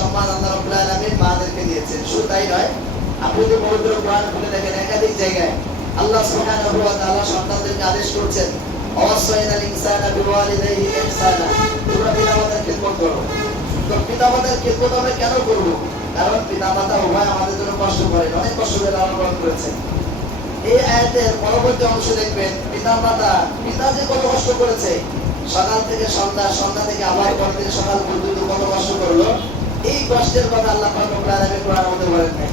সম্মান আল্লাহ রাব্বুল আলামিন মাদেরকে দিয়েছেন। শুধু তাই নয়, আপনি যদি পবিত্র কোরআন খুলে দেখেন একাধিক জায়গায় আল্লাহ সুবহানাহু ওয়া তাআলা সন্তানদেরকে আদেশ করছেন অওয়াসাইনাল ইনসানা বিওয়ালিদাইহি ইহসানা। তোমরা পিতামাতার খেদমত করো। তো পিতামাতার খেদমত আমরা কেন করব? কারণ পিতামাতা উভয় আমাদের জন্য কষ্ট করেন, অনেক কষ্ট করে লালন পালন করেছেন। এই আয়াতের পরবর্তী অংশ দেখবেন পিতা মাতা পিতা যে কত কষ্ট করেছে, সকাল থেকে সন্ধ্যা সন্ধ্যা থেকে আবার পর থেকে সকাল পর্যন্ত কত কষ্ট করল? এই কষ্টের কথা আল্লাহ আমাদের বলেন নাই।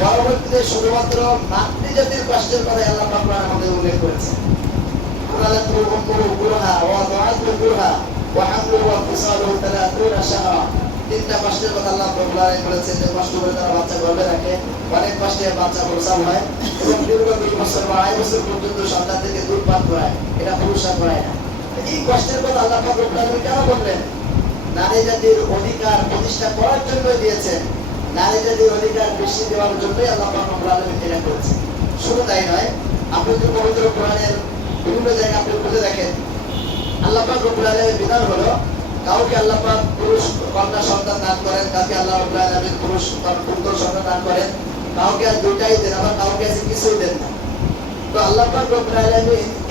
পরবর্তীতে শুধুমাত্র মাতৃজাতির কষ্টের কথা আল্লাহ পাকুরান মধ্যে উল্লেখ করেছে বাচ্চা হয় এটা না। এই কষ্টের কথা আল্লাহ কেন বললেন? নারী জাতির অধিকার প্রতিষ্ঠা করার জন্য দিয়েছেন। নারী জাতির অধিকার বেশি দেওয়ার জন্যই আল্লাহ এটা করেছেন। শুধু তাই নয়, আপনি যদি পবিত্র কোরআনের বিভিন্ন জায়গায় আপনি খুঁজে দেখেন, আল্লাহ রব্বুল বিধান হলো, কাউকে আল্লাহ পুরুষ কন্যা সন্তান দান করেন, কাউকে আল্লাহ রব্বুল পুরুষ পুত্র সন্তান দান করেন, কাউকে আর দুইটাই দেন, আবার কাউকে আছে কিছুই দেন না। তো আল্লাহ পাক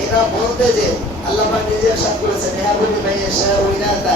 এরা বলতে যে, আল্লাহ পাক নিজে আশা করেছেন হ্যাঁ বলি ভাই এসা উইনাতা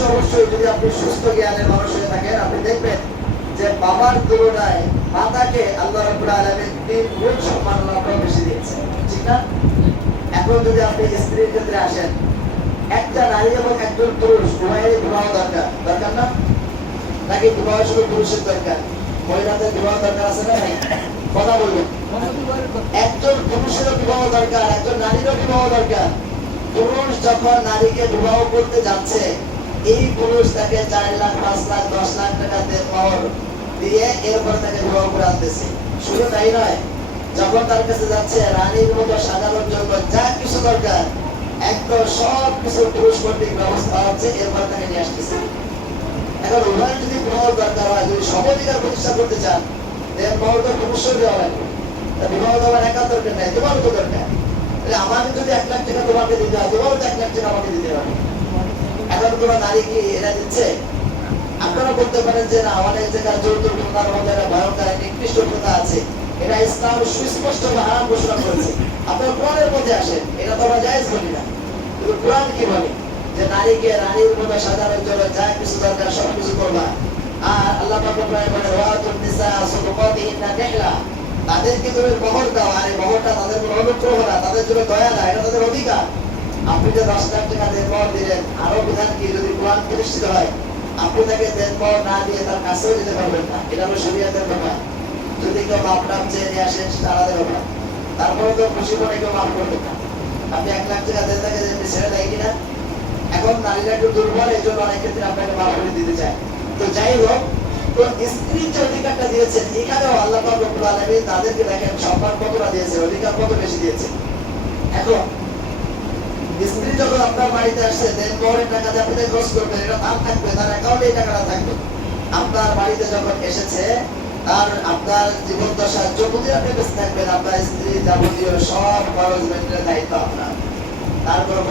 অবশ্যই যদি আপনি সুস্থ জ্ঞানের মানুষ হয়ে থাকেন, আপনি দেখবেন যে বাবার তুলনায় মাতাকে আল্লাহ রাব্বুল আলামিন তিন গুণ সম্মান আল্লাহ বেশি দিয়েছে ঠিক না? এখন যদি আপনি স্ত্রীর ক্ষেত্রে আসেন, একটা নারী এবং একজন পুরুষ উভয়েরই বিবাহ দরকার দরকার না? নাকি বিবাহ শুধু পুরুষের দরকার? মহিলাদের বিবাহ দরকার আছে না কথা বলবেন। একজন পুরুষেরও বিবাহ দরকার, একজন নারীরও বিবাহ দরকার। পুরুষ যখন নারীকে বিবাহ করতে যাচ্ছে এই পুরুষ তাকে চার লাখ, পাঁচ লাখ, দশ লাখ টাকা দিয়ে মহর দিয়ে এরপর তাকে বিবাহ করে আনতেছে। শুধু তাই নয়, যখন তার কাছে যাচ্ছে, রানীর মতো সাজানোর জন্য যা কিছু দরকার একদম সব কিছু পুরুষ কর্তৃক ব্যবস্থা হচ্ছে এরপর তাকে নিয়ে আসতেছে। এখন উভয় যদি বিবাহ দরকার হয়, যদি সমধিকার প্রতিষ্ঠা করতে চান, দেন মহর তো পুরুষও দেওয়া লাগবে। তা বিবাহ দেওয়ার একা দরকার নাই তোমার তো দরকার। আমাকে যদি এক লাখ টাকা তোমাকে দিতে হয়, তোমারও তো এক লাখ টাকা আমাকে দিতে হবে। এখন কোনো নারী কি এটা দিচ্ছে? আপনারা বলতে পারেন যে না, অনেক জায়গায় যৌতুক প্রথার মধ্যে ভয়ঙ্কর নিকৃষ্ট প্রথা আছে। এটা ইসলাম সুস্পষ্ট হারাম ঘোষণা করেছে। আপনার কোরআনের মধ্যে আসেন, এটা তো আমরা জায়েজ বলি না। কিন্তু কোরআন কি বলে? যে নারীকে রানীর মতো সাজানোর জন্য যা কিছু দরকার সব কিছু করবা। আর আল্লাহ তাদেরকে তুমি মোহর দাও, আর এই মোহরটা তাদের কোনো অনুগ্রহ না, তাদের জন্য দয়া না, এটা তাদের অধিকার। আপনি যে দশ লাখ টাকা দেন দিলেন, আরও বিধান কি? যদি কোরআন প্রতিষ্ঠিত হয়, আপনি তাকে দেন না দিয়ে তার কাছেও যেতে পারবেন না। এটা হলো শরীয়তের ব্যাপার। যদি কেউ মাপ টাপ চেয়ে নিয়ে আসেন সেটা আলাদা ব্যাপার। তারপরে তো খুশি মনে কেউ মাফ করবেন না। আপনি এক লাখ টাকা দেন তাকে, যে ছেড়ে দেয় কিনা? এখন নারীরা একটু দুর্বল, এই জন্য অনেক ক্ষেত্রে আপনাকে মাফ করে দিতে চায়। তো যাই হোক, তো স্ত্রীর যে অধিকারটা দিয়েছেন, এখানেও আল্লাহ রব্বুল আলামিন তাদেরকে দেখেন সম্মান কতটা দিয়েছে অধিকার কত বেশি দিয়েছে এখন স্ত্রী যখন আপনার বাড়িতে আসছে দেন মোহরের টাকা যা আপনি খরচ করবেন, এটা তার থাকবে, তার অ্যাকাউন্টে এই টাকাটা থাকবে। আপনার বাড়িতে যখন এসেছে, তার আপনার জীবন দশা যতদিন আপনি বেঁচে থাকবেন, আপনার স্ত্রী যাবতীয় সব খরচ মেনটেনের দায়িত্ব আপনার। তারপর